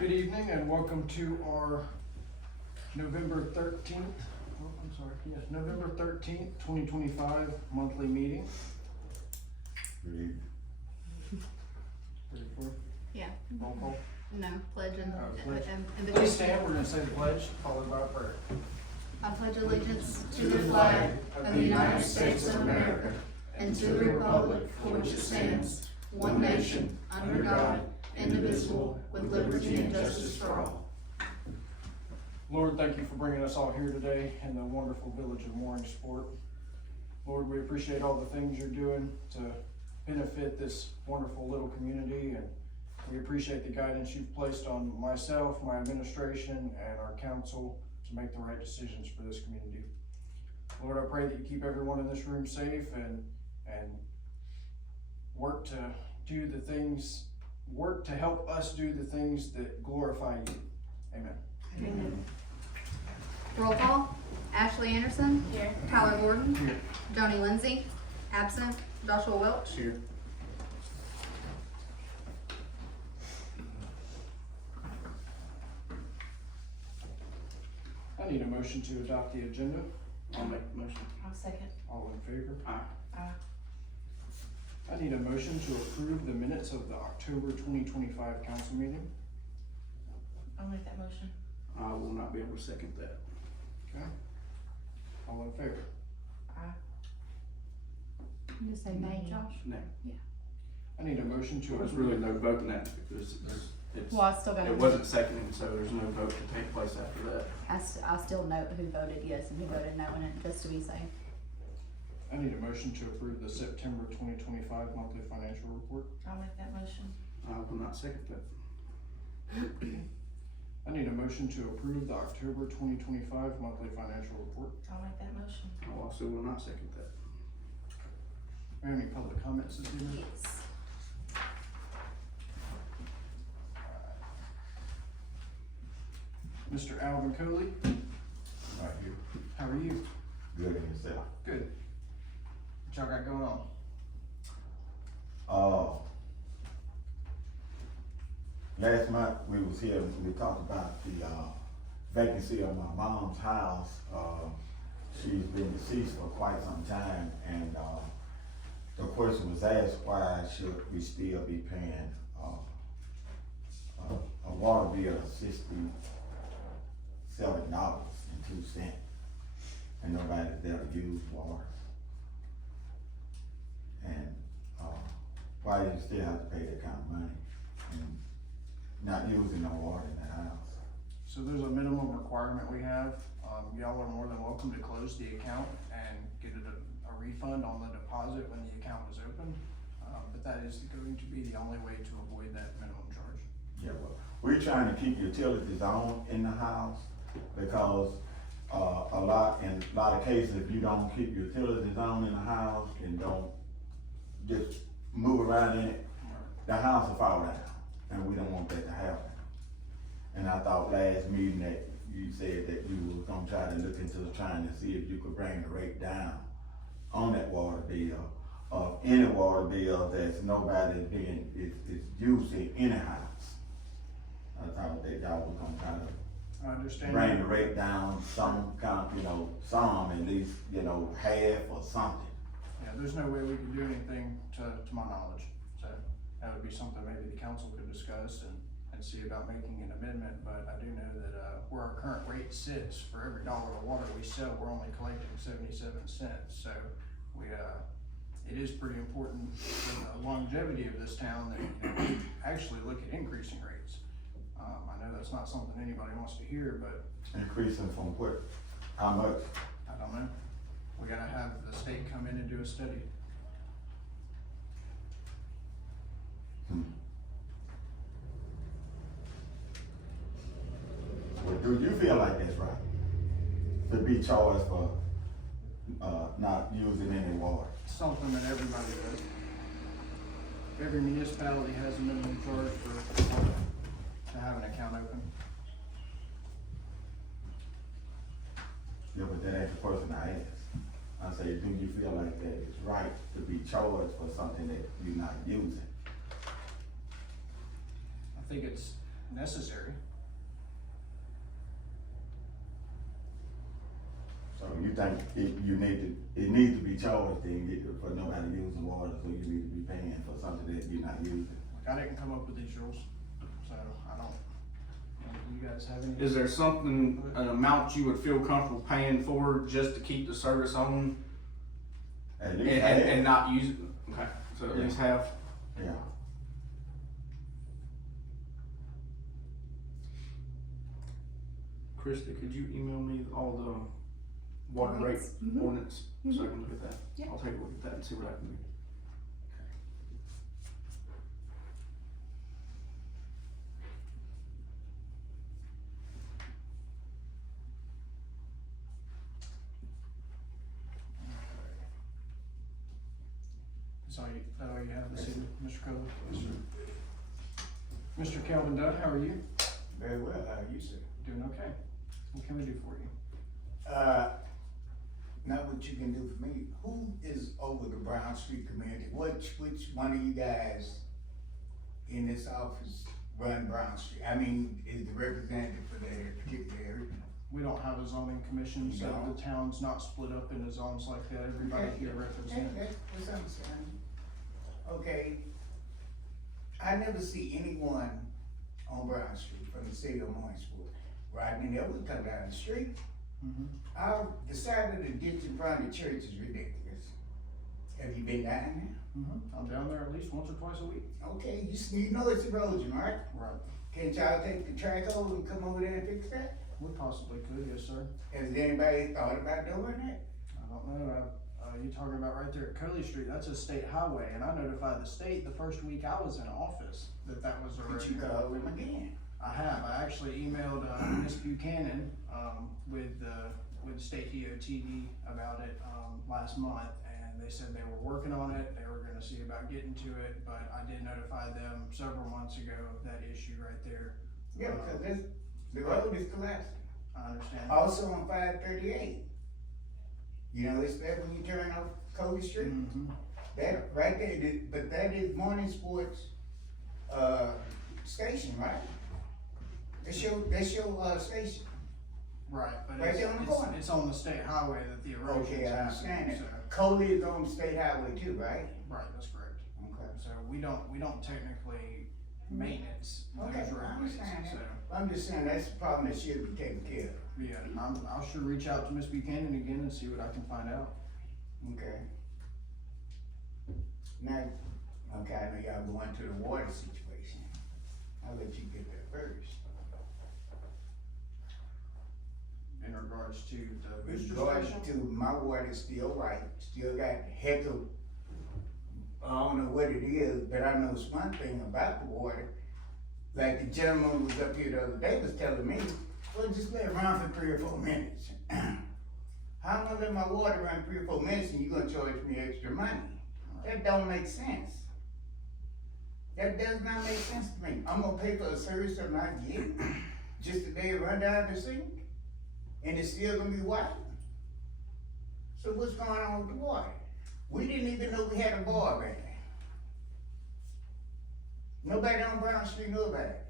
Good evening and welcome to our November 13th, November 13th, 2025 monthly meeting. Good evening. Ready for it? Yeah. Roll call. No, pledge and, Pledge. and Please stand, we're gonna say the pledge, followed by a prayer. I pledge allegiance to the flag of the United States of America and to the republic for which it stands, one nation, under God, indivisible, with liberty and justice for all. Lord, thank you for bringing us all here today in the wonderful village of Mooringsport. Lord, we appreciate all the things you're doing to benefit this wonderful little community, and we appreciate the guidance you've placed on myself, my administration, and our council to make the right decisions for this community. Lord, I pray that you keep everyone in this room safe and work to help us do the things that glorify you. Amen. Amen. Roll call. Ashley Anderson. Here. Tyler Gordon. Here. Joni Lindsay. Absent. Joshua Welch. Here. I need a motion to adopt the agenda. I'll make the motion. I'll second. All in favor? Aye. I need a motion to approve the minutes of the October 2025 council meeting. I'll make that motion. I will not be able to second that. Okay. All in favor? Aye. You say nay, Josh? No, I need a motion to there's approve. really no vote in that because it's, Well, I still got. it wasn't seconded, so there's no vote to take place after that. I still note who voted yes and who voted no in it, just to be safe. I need a motion to approve the September 2025 monthly financial report. I'll make that motion. I will not second that. I need a motion to approve the October 2025 monthly financial report. I'll make that motion. I also will not second that. Are there any public comments this evening? Yes. Mr. Alvin Coley, Right here. how are you? Good in yourself. Good. What y'all got going on? Last month we was here, we talked about the, vacancy of my mom's house. She's been deceased for quite some time, and, the question was asked, why should we still be paying, a water bill of $67.02, and nobody's there to use water? And, why do you still have to pay that kind of money and not using no water in the house? So there's a minimum requirement we have. Y'all are more than welcome to close the account and get a refund on the deposit when the account was opened. But that is going to be the only way to avoid that minimum charge. Yeah, well, we're trying to keep utilities on in the house because, in a lot of cases, if you don't keep utilities on in the house and don't just move around in it, the house will fall down, and we don't want that to happen. And I thought last meeting that you said that you were gonna try to look into trying to see if you could bring the rate down on that water bill, of any water bill that's nobody is using in the house. I thought that y'all were gonna try to I understand. bring the rate down some kind, some at least, half or something. Yeah, there's no way we can do anything to my knowledge. So that would be something maybe the council could discuss and see about making an amendment. But I do know that where our current rate sits, for every dollar of water we sell, we're only collecting 77 cents. So it is pretty important for the longevity of this town that we actually look at increasing rates. I know that's not something anybody wants to hear, but Increasing from what, how much? I don't know. We gotta have the state come in and do a study. Well, do you feel like that's right? To be charged for, not using any water? Something that everybody does. Every municipality has a minimum charge for to have an account open. Yeah, but that ain't the person I asked. I say, do you feel like that it's right to be charged for something that you're not using? I think it's necessary. So you think it needs to be charged then for nobody using water, so you need to be paying for something that you're not using? Like, I didn't come up with these rules, so I don't, you guys have any? Is there something, an amount you would feel comfortable paying for just to keep the service on At and, least and not use it? Okay, so at Yeah. least half. yeah. Krista, could you email me all the water rate Ordinance. Mhm. ordinance so I can look at that? Yeah. I'll take a look at that and see what I can do. That all you have this evening, Mr. Cole? Yes, sir. Mr. Kelvin Dunn, how are you? Very well, how are you, sir? Doing okay. What can we do for you? Not what you can do for me. Who is over the Brown Street community? Which one of you guys in this office run Brown Street? I mean, is the representative for that particular area? We don't have a zoning commission, You so don't? the town's not split up into zones like that. Everybody here represents. That's understandable. Okay. I never see anyone on Brown Street from the city of Mooringsport riding in there. We come down the street. The side of the ditch in front of the church is ridiculous. Have you been down I'm down there at least once or twice a week. there? Okay, you know it's erosion, right? Right. Can't y'all take the track over and come over there and fix that? We possibly could, yes, sir. Has anybody thought about doing that? I don't know. You talking about right there at Coley Street? That's a state highway, and I notified the state the first week I was in office that was a road. But you call them again. I have. I actually emailed Ms. Buchanan with the state DOTD about it last month, and they said they were working on it. They were going to see about getting to it, but I did notify them several months ago of that issue right there. Yeah, because the road is collapsing. I understand. Also on 538. You know, it's there when you turn off Cody Street. That right there, but that is Mooringsport's station, right? That's your station. Right, but Right there on the corner. it's on the state highway that the erosion Okay, is I happening. understand it. So, Coley is on the state highway too, right? right, that's correct. Okay. So we don't technically maintenance those Okay, I roadways. understand So that. I'm just saying that's a problem that should be taken care of. yeah, I'll sure reach out to Ms. Buchanan again and see what I can find out. Okay. Now, okay, I know y'all going to the water situation. I'll let you get there first. In regards to the With booster regards station, to my water still right, still got heck of, I don't know what it is, but I know it's one thing about the water. Like the gentleman was up here the other day was telling me, well, just let it run for 3 or 4 minutes. How am I gonna let my water run 3 or 4 minutes and you gonna charge me extra money? That don't make sense. That does not make sense to me. I'm gonna pay for a service I'm not getting, just to let it run down the sink, and it's still gonna be white. So what's going on with the water? We didn't even know we had a bar right there. Nobody on Brown Street knew about it.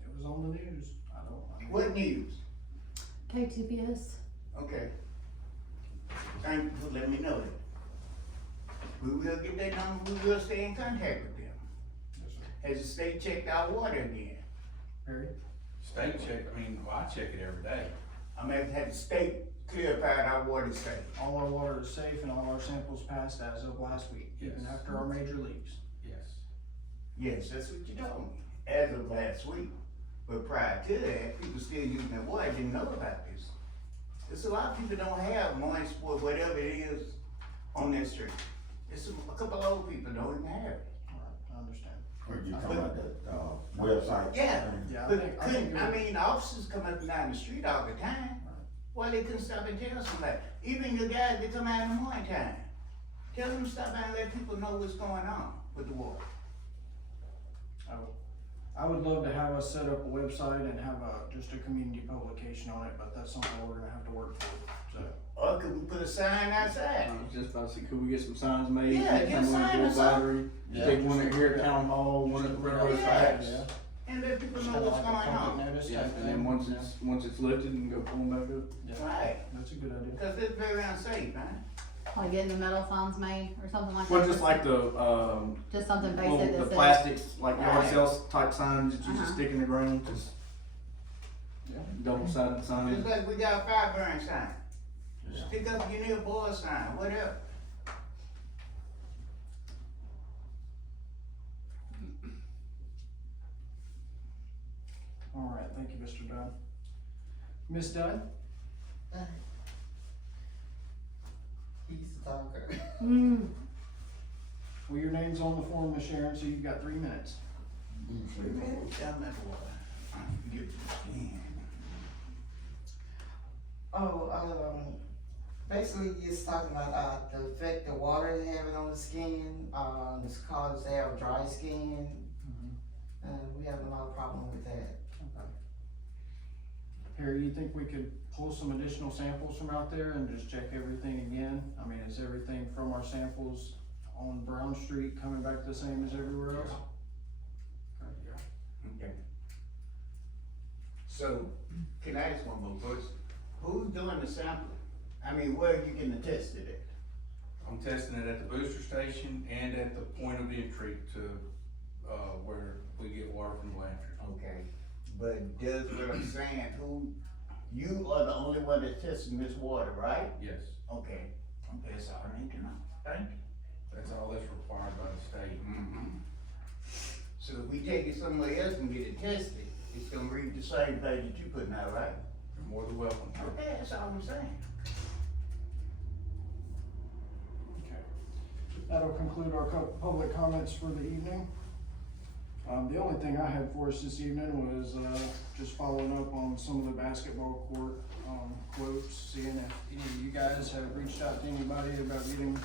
it was on the news. I don't. What news? KTBS. Okay. Thank you for letting me know that. We will get that number, we will stay in contact with them. Yes, sir. Has the state checked our water again? Harry? State check, I check it every day. I'm gonna have the state clarify our water safe. All our water is safe and all our samples passed as of last week, even Yes. after our major leaks. Yes. Yes, that's what you told me, as of last week. But prior to that, people still using their water, didn't know about this. There's a lot of people don't have Mooringsport, whatever it is, on their street. There's a couple of old people don't even have it. All right, I understand. When you talking about the website? Yeah. Yeah, But the officers come up and down the street all the time. Why they couldn't stop and tell somebody? Even the guys that come out in the morning time, tell them to stop by and let people know what's going on with the water. Oh, I would love to have us set up a website and have just a community publication on it, but that's something we're gonna have to work for, so. Or could we put a sign I outside? was just about to say, could we get some signs made? Yeah, Get get a some sign or little battery, Yeah. take one at here at Town Hall, one at the railroad Yeah. tracks. Yeah. And let people Just know kinda what's like a going public on. notice Yeah, type and then thing. once it's lifted, and go pull them back up. Yeah, Right, that's a good idea. cause it's very unsafe, man. Like getting the metal signs made or something like that. Well, just like the, Just something little, basic the that says. plastics, like yard Right. sales type signs that you just Uh-huh. stick in the ground, just Yeah. double-sided Just signs. like we got a fire burn sign. Yeah. Stick up your near boy sign, whatever. All right, thank you, Mr. Dunn. Miss Dunn? He's the talker. Mm. Well, your name's on the form, Miss Sharon, so you've got 3 minutes. Tell me what. Get to the end. Basically, it's talking about the effect the water is having on the skin. It's caused to have dry skin, and we have a lot of problem with that. Okay. Harry, you think we could pull some additional samples from out there and just check everything again? I mean, is everything from our samples on Brown Street coming back the same as everywhere else? Okay. So, can I ask one more question? Who's doing the sample? I mean, where are you getting the test of it? I'm testing it at the booster station and at the point of entry to, where we get water from the lantern. Okay, but does what I'm saying, you are the only one that's testing this water, right? Yes, Okay, that's all I need to know. Thank you. that's all that's required by the state. So if we take it somewhere else and get it tested, it's gonna read the same thing that you putting out, right? You're more than welcome to. Okay, that's all I'm saying. Okay. That'll conclude our public comments for the evening. The only thing I had for us this evening was, just following up on some of the basketball court, quotes, seeing if any of you guys have reached out to anybody about getting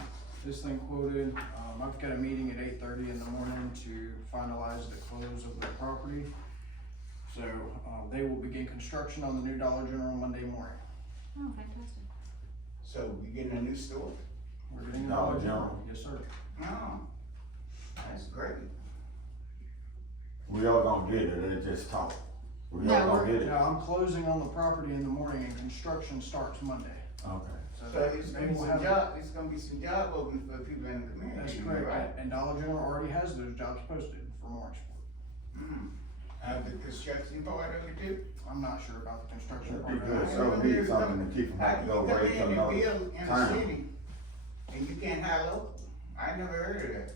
this thing quoted. I've got a meeting at 8:30 in the morning to finalize the close of the property. So, they will begin construction on the new Dollar General Monday morning. Oh, fantastic. So we getting a new store? We're getting a Dollar Dollar General, General. yes, sir. No, that's great. We all gonna get it, it's just talk. We No, all gonna we're- get it. Now, I'm closing on the property in the morning and construction starts Monday. Okay. So it's they gonna be will some have- job, it's gonna be some job openings for people in the community. That's right? correct, and Dollar General already has those jobs posted for Mooringsport. The construction part of it too? I'm not sure about the construction That'd part be of good, it. so we need something to keep them How out, can go you come away in from and another build in a town. city and you can't hire local? I never heard of that.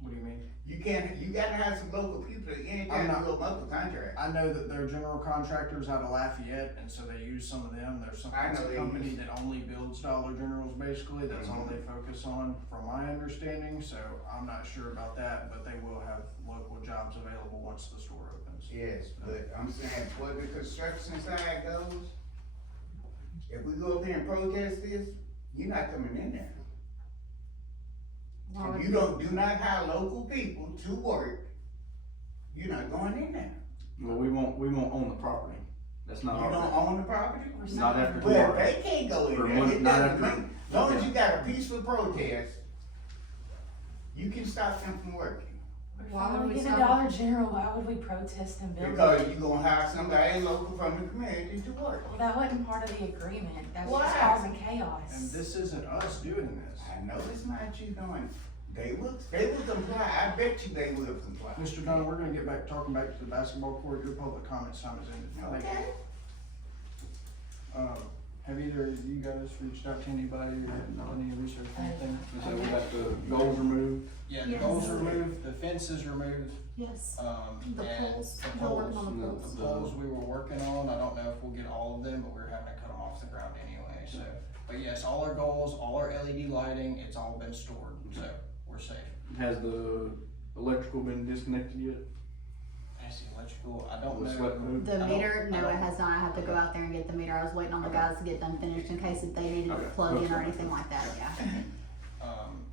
What do you mean? You gotta have some local people anytime I'm you not- go up a contract. I know that they're general contractors out of Lafayette, and so they use some of them. There's some I know a they company use- that only builds Dollar Generals, basically, that's all Mhm. they focus on, from my understanding, so I'm not sure about that, but they will have local jobs available once the store opens. Yes, but I'm saying, for the construction side goes, if we go up there and protest this, you're not coming in there. Why If would- you do not hire local people to work, you're not going in there. Well, we won't own the property. That's You not don't our, own the property? not after Well, tomorrow. they can't go in For there, one- it not doesn't after- mean, as long as you got a peaceful protest, you can stop them from working. Why would we get a stop? Dollar General? Why would we protest and build? Because you gonna hire somebody local from the community to work. Well, that wasn't part of the agreement. That's Why? just causing chaos. And this isn't us doing this. I know it's not you doing, they will comply, I bet you they will comply. Mr. Dunn, we're gonna get back, talking back to the basketball court, your public comments time is ended. Thank you. Okay. Have either of you guys reached out to anybody or done any research or anything? So we got the goals removed. Yeah, the Yes. goals removed, the fence is removed, Yes. and The poles, the they're working on poles. the No, poles. The poles we were working on, I don't know if we'll get all of them, but we're having to cut them off the ground anyway, so. But yes, all our goals, all our LED lighting, it's all been stored, so we're safe. Has the electrical been disconnected yet? That's the electrical, I don't The know. sweat move? The I meter, don't- no, it has not. I have to go out there and get the meter. I was waiting on the guys to get them finished in case if they needed to Okay. plug in or anything like that, yeah.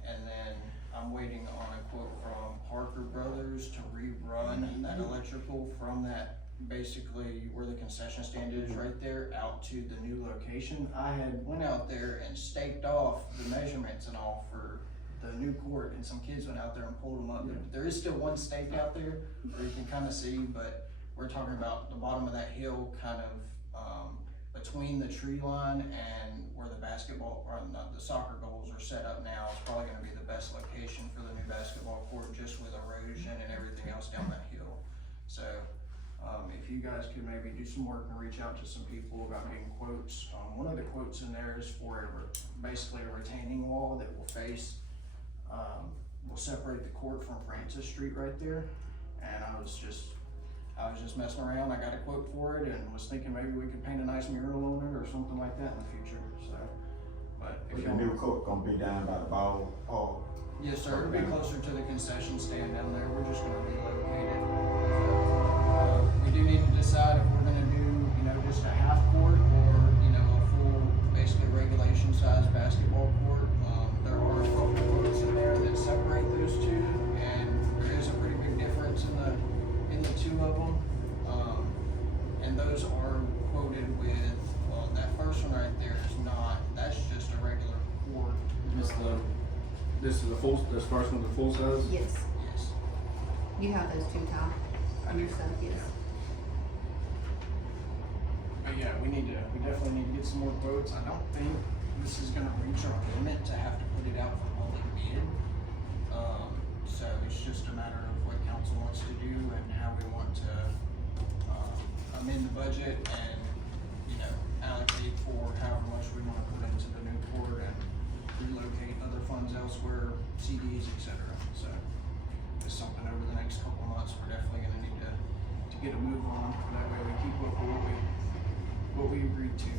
And then I'm waiting on a quote from Park Parker Brothers to rerun that electrical from that, basically where the concession stand is right there, out to the new location. I had went out there and staked off the measurements and all for the new court, and some kids went out there and pulled them up. There is still one stake out there where you can kind of see, but we're talking about the bottom of that hill, kind of, between the tree line and where the basketball, or not, the soccer goals are set up now. It's probably gonna be the best location for the new basketball court, just with erosion and everything else down that hill. So, if you guys could maybe do some work and reach out to some people about getting quotes. One of the quotes in there is for basically a retaining wall that will face, will separate the court from Francis Street right there. And I was just messing around. I got a quote for it and was thinking maybe we could paint a nice mural on it or something like that in the future, so. But if The y'all, new court gonna be down by the ball park. yes, sir, it'll be closer to the concession stand down there. We're just gonna relocate it. We do need to decide if we're gonna do, just a half court or, a full, basically regulation size basketball court. There are a couple quotes in there that separate those two, and there is a pretty big difference in the two of them. And those are quoted with, well, that first one right there is not, that's just a regular court. This is the full, this first one's the full size? Yes, Yes. you have those two, Tom, on your stuff, yes. But yeah, we definitely need to get some more quotes. I don't think this is gonna reach our limit to have to put it out for public bid. So it's just a matter of what council wants to do and how we want to, amend the budget and, allocate for however much we wanna put into the new court and relocate other funds elsewhere, CDs, et cetera. So it's something over the next couple months, we're definitely gonna need to get a move on. That way we keep up with what we agreed to.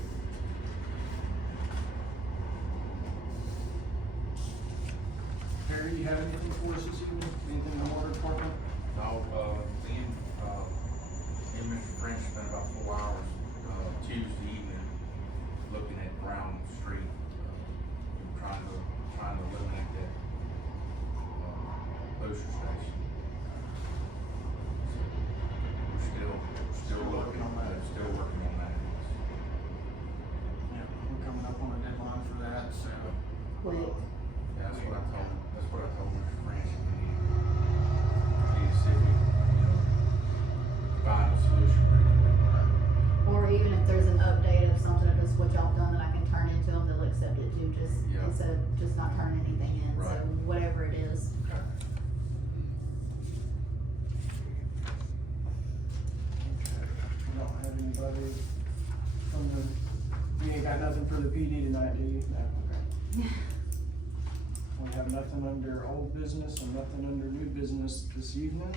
Perry, you have anything for us this evening? Anything in the water department? No, and Mr. French spent about 4 hours, Tuesday evening looking at Brown Street, trying to eliminate that, booster station. We're still working on that. Still working on that. Yeah, we're coming up on a deadline for that, so. Quick. Yeah, that's what I told Mr. French. We need to see if we, find a solution pretty quick. Or even if there's an update of something of just what y'all done that I can turn into them, they'll accept it too, just Yeah. instead of just not turning anything in, so Right. whatever it is. Okay. We don't have anybody from we ain't got nothing for the PD tonight, do you? No, okay. We have nothing under old business and nothing under new business this evening.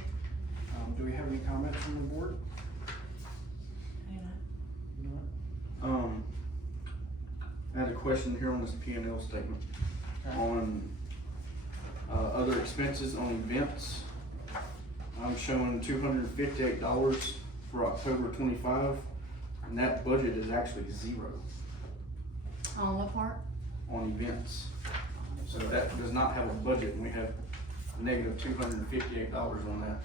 Do we have any comments from the board? I had a question here on this P&L statement. Okay. On, other expenses on events. I'm showing $258 for October 25, and that budget is actually 0 On what part? on events. So that does not have a budget, and we have negative $258 on that.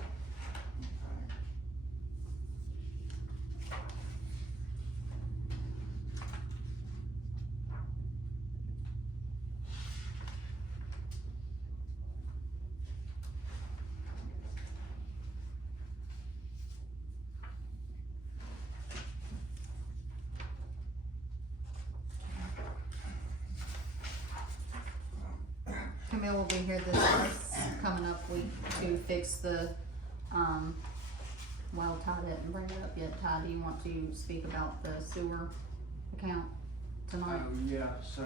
Camille will be here this coming up week to fix the, well, Ty didn't bring it up yet. Ty, do you want to speak about the sewer account tonight? Yeah, so,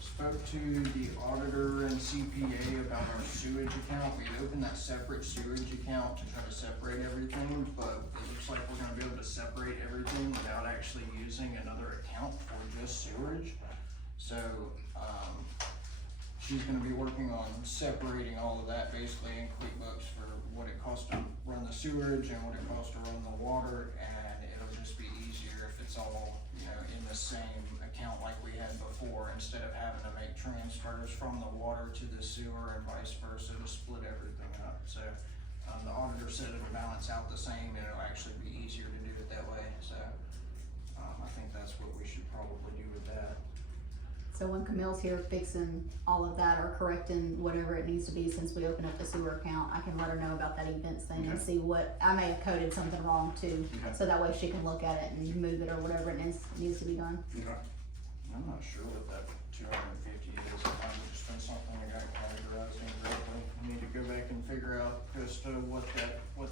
spoke to the auditor and CPA about our sewage account. We opened that separate sewage account to try to separate everything, but it looks like we're gonna be able to separate everything without actually using another account for just sewage. So, she's gonna be working on separating all of that basically in QuickBooks for what it costs to run the sewage and what it costs to run the water, and it'll just be easier if it's all, in the same account like we had before, instead of having to make transfers from the water to the sewer and vice versa to split everything up. auditor said it'll balance out the same, and it'll actually be easier to do it that way, so, I think that's what we should probably do with that. So when Camille's here fixing all of that or correcting whatever it needs to be since we open up the sewer account, I can let her know about that events thing and Okay. see what, I may have coded something wrong too. Okay. So that way she can look at it and move it or whatever it needs to be done. Okay. I'm not sure what that 250 is, it might have just been something I got categorized incorrectly. I need to go back and figure out, Krista, what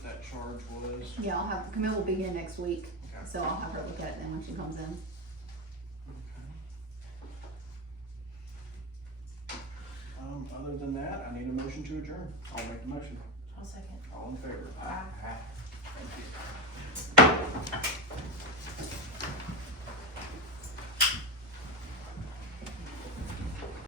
that charge was. Yeah, I'll have, Camille will be here next week, Okay. so I'll have her look at it then when she comes in. Other than that, I need a motion to adjourn. I'll make the motion. I'll second. All in favor? Aye. Thank you.